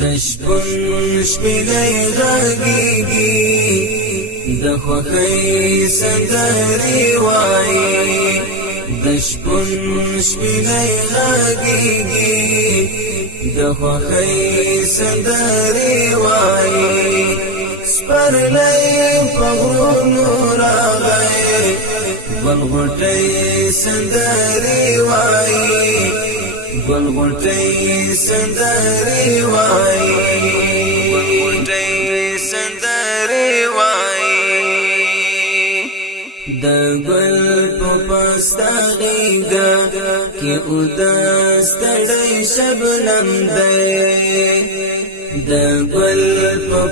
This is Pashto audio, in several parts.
دشپن شپیلی غاگیگی دخوخی سندری وائی دشپن شپیلی غاگیگی دخوخی سندری وائی سپرلی پغرونو راغی گلغٹی سندری وائی گلغٹی سندری وائی گلغٹی سندری وائی د گل پستا غیگا کی ادستڑی شبنم دے د گل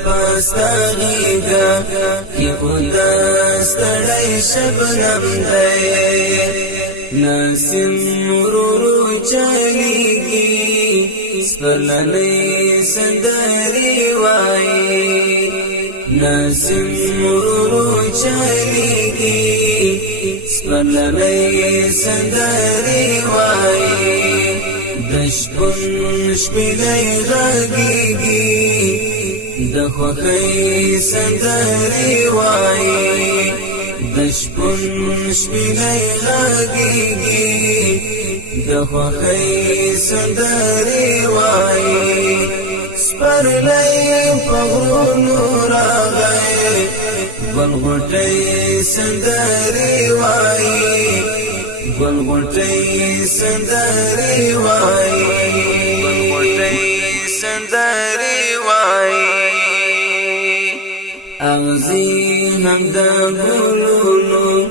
پستا غیگا کی ادستڑی شبنم دے ناسم مرورو چلیگی سپرلنی سندری وائی ناسم مرورو چلیگی سپرلنی سندری وائی دشپن شپیلی غاگیگی دخوخی سندری وائی دشپن شپیلی غاگیگی دخوخی سندری وائی سپرلی پغرونو راغی گلغٹی سندری وائی گلغٹی سندری وائی گلغٹی سندری وائی اغزی هم دا گلونو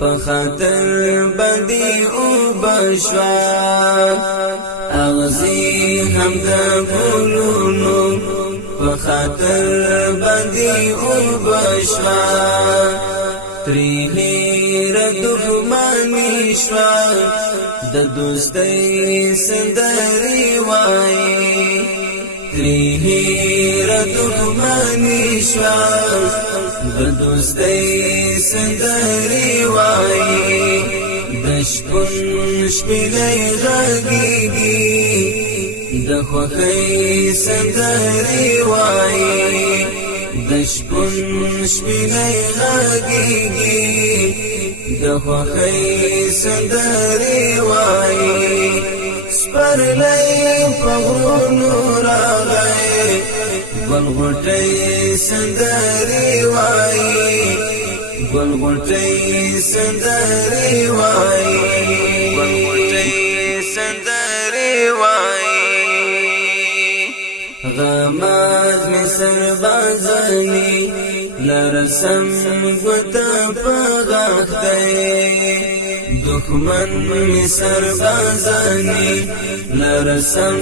پخاطر بندی او بشوا اغزی هم دا گلونو پخاطر بندی او بشوا تریهیر دخمانی شوا د دوستی سندری وائی تریهیر دخمانی شوا د دوستی سندری وائی دشپن شپیلی غاگیگی دخوخی سندری وائی دشپن شپیلی غاگیگی دخوخی سندری وائی سپرلی پغرونو راغی گلغٹی سندری وائی گلغٹی سندری وائی گلغٹی سندری وائی غماز میں سربازانی لرسم گتا پغاخ دے دخمن میں سربازانی لرسم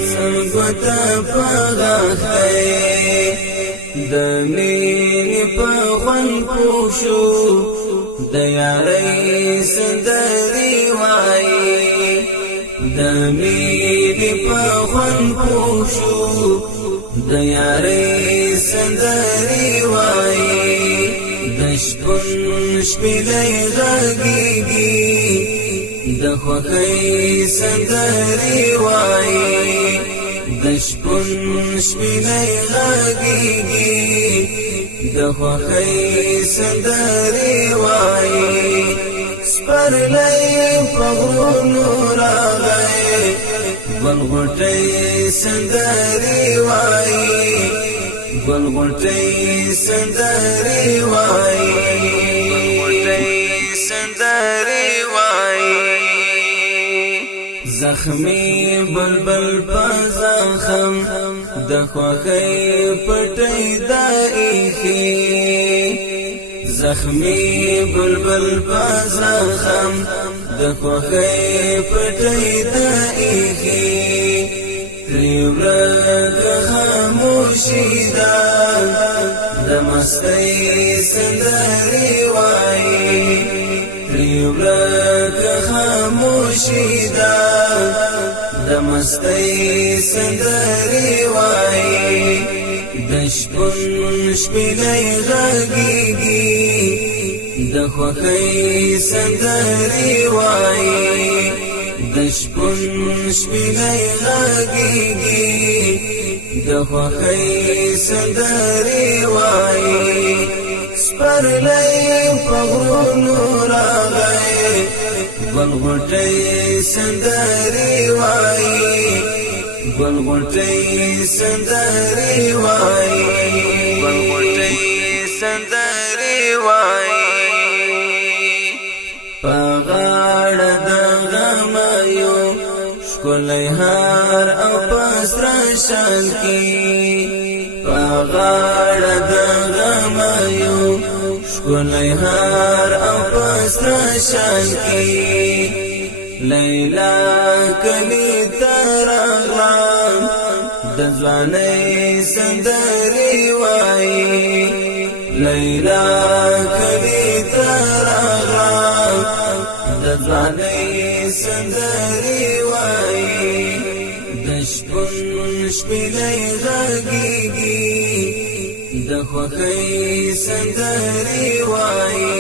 گتا پغاخ دے دمین پخون پوشو دیاری سندری وائی دمین پخون پوشو دیاری سندری وائی دشپن شپیلی غاگیگی دخوخی سندری وائی دشپن شپیلی غاگیگی دخوخی سندری وائی سپرلی پغرونو راغی گلغٹی سندری وائی گلغٹی سندری وائی گلغٹی سندری وائی زخمی بلبل پا زخم دخوخی پٹی دائیخی زخمی بلبل پا زخم دخوخی پٹی دائیخی تریورگ خاموشی دا دمستی سندری وائی تریورگ خاموشی دا دمستی سندری وائی دشپن شپیلی غاگیگی دخوخی سندری وائی دشپن شپیلی غاگیگی د خوښۍ سندرې وایي سپرلی په غرونو راغی ګلغوټۍ سندرې وایي ګلغوټۍ سندرې وایي ګلغوټۍ سندرې وایي په غاړه د غمیو ښکلی هار او په سره شال کې په غاړه د غمیو ښکلی هار او په سره شال کې لیلا کلی ته راغلم د ځوانۍ سندرې وایي لیلا کلی ته راغلم د ځوانۍ سندرې وایي د شپون شپېلۍ غږېږي د خوښۍ سندرې وایي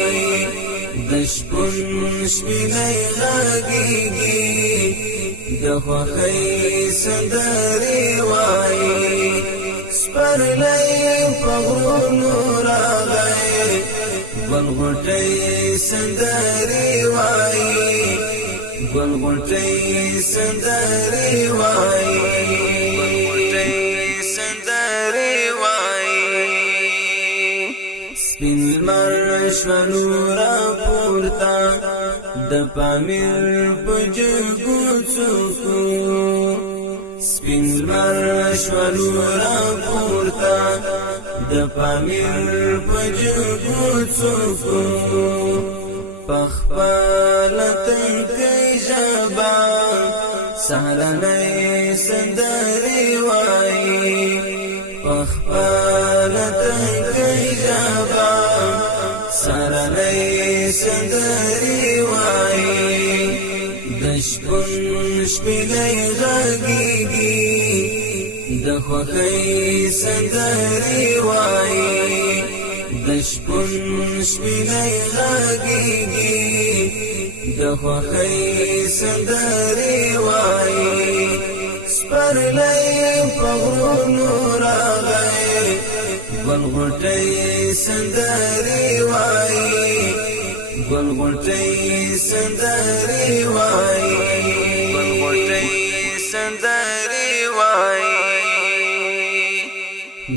د شپون شپېلۍ غږېږي د خوښۍ سندرې وایي سپرلی په غرونو راغی ګلغوټۍ سندرې وایي ګلغوټۍ سندرې وایي ګلغوټۍ سندرې وایي سپین لمر شولو را پورته د پامیر په جګو څوکو سپین لمر شولو را پورته د پامیر په جګو څوکو پخپل تنکۍ ژبه سهارنۍ سندرې وایي پخپل تنکۍ ژبه سهارنۍ سندرې وایي د شپون شپېلۍ غږېږي د خوښۍ سندرې وایي د شپون شپېلۍ غږېږي د خوښۍ سندرې وایي سپرلی په غرونو راغی ګلغوټۍ سندرې وایي ګلغوټۍ سندرې وایي ګلغوټۍ سندرې وایي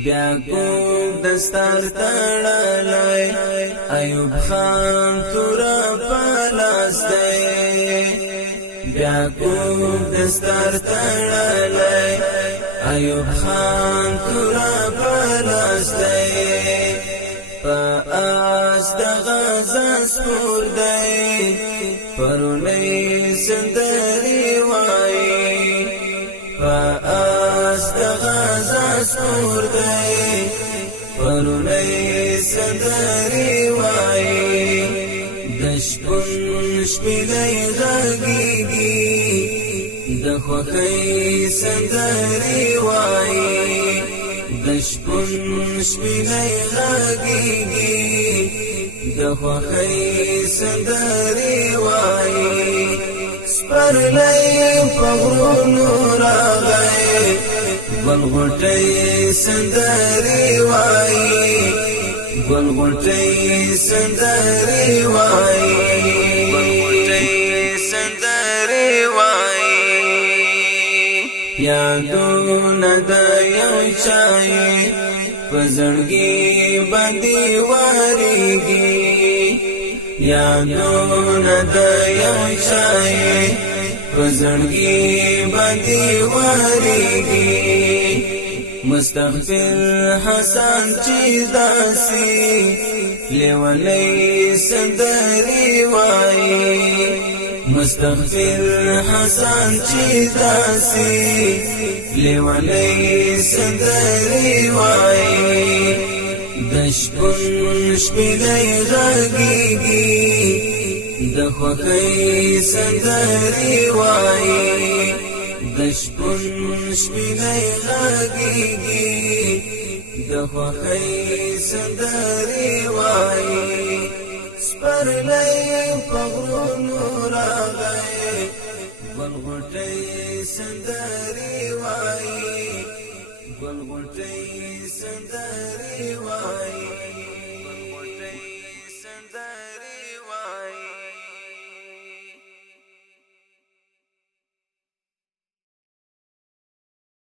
بیا کوم دستار تړلی ایوب خان توره په لاس دی بیا کوم دستار تړلی ایوب خان توره په لاس دی په آس د غزا سپور دی پرونۍ سندرې وایي په آس د غزا سپور دی پرونۍ سندرې وایي د شپون شپېلۍ غږېږي د خوښۍ سندرې وایي د شپون شپېلۍ غږېږي د خوښۍ سندرې وایي سپرلی په غرونو راغی ګلغوټۍ سندرې وایي ګلغوټۍ سندرې وایي ګلغوټۍ سندرې وایي یادونه د یو چای په زړګي باندې واریږي یادونه د یو چای په زړګي باندې واریږي مستغفر حسن چې داسې لیونۍ سندرې وایي مستغفر حسن چې داسې لیونۍ سندرې وایي د شپون شپېلۍ غږېږي د خوښۍ سندرې وایي د شپون شپېلۍ غږېږي د خوښۍ سندرې وایي سپرلی په غرونو راغی ګلغوټۍ سندرې وایي ګل غټي سندري وای